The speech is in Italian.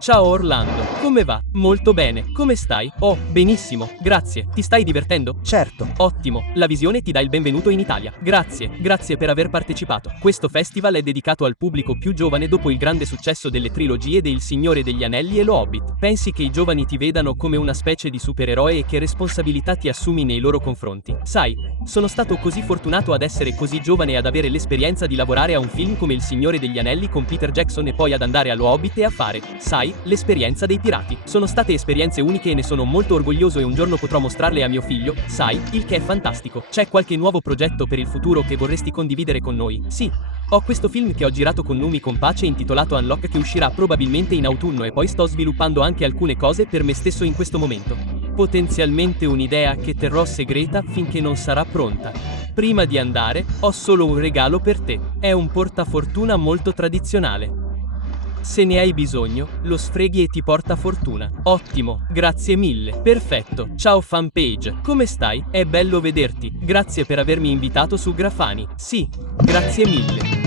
Ciao Orlando, come va? Molto bene, come stai? Oh, benissimo, grazie. Ti stai divertendo? Certo. Ottimo, la visione ti dà il benvenuto in Italia. Grazie per aver partecipato. Questo festival è dedicato al pubblico più giovane dopo il grande successo delle trilogie de Il Signore degli Anelli e Lo Hobbit. Pensi che i giovani ti vedano come una specie di supereroe e che responsabilità ti assumi nei loro confronti? Sai, sono stato così fortunato ad essere così giovane e ad avere l'esperienza di lavorare a un film come Il Signore degli Anelli con Peter Jackson e poi ad andare a Lo Hobbit e a fare, sai, l'esperienza dei pirati. Sono state esperienze uniche e ne sono molto orgoglioso e un giorno potrò mostrarle a mio figlio, sai, il che è fantastico. C'è qualche nuovo progetto per il futuro che vorresti condividere con noi? Sì. Ho questo film che ho girato con Numi Compace intitolato Unlock che uscirà probabilmente in autunno e poi sto sviluppando anche alcune cose per me stesso in questo momento. Potenzialmente un'idea che terrò segreta finché non sarà pronta. Prima di andare, ho solo un regalo per te. È un portafortuna molto tradizionale. Se ne hai bisogno, lo sfreghi e ti porta fortuna. Ottimo, grazie mille. Perfetto. Ciao fanpage. Come stai? È bello vederti. Grazie per avermi invitato su Grafani. Sì, grazie mille.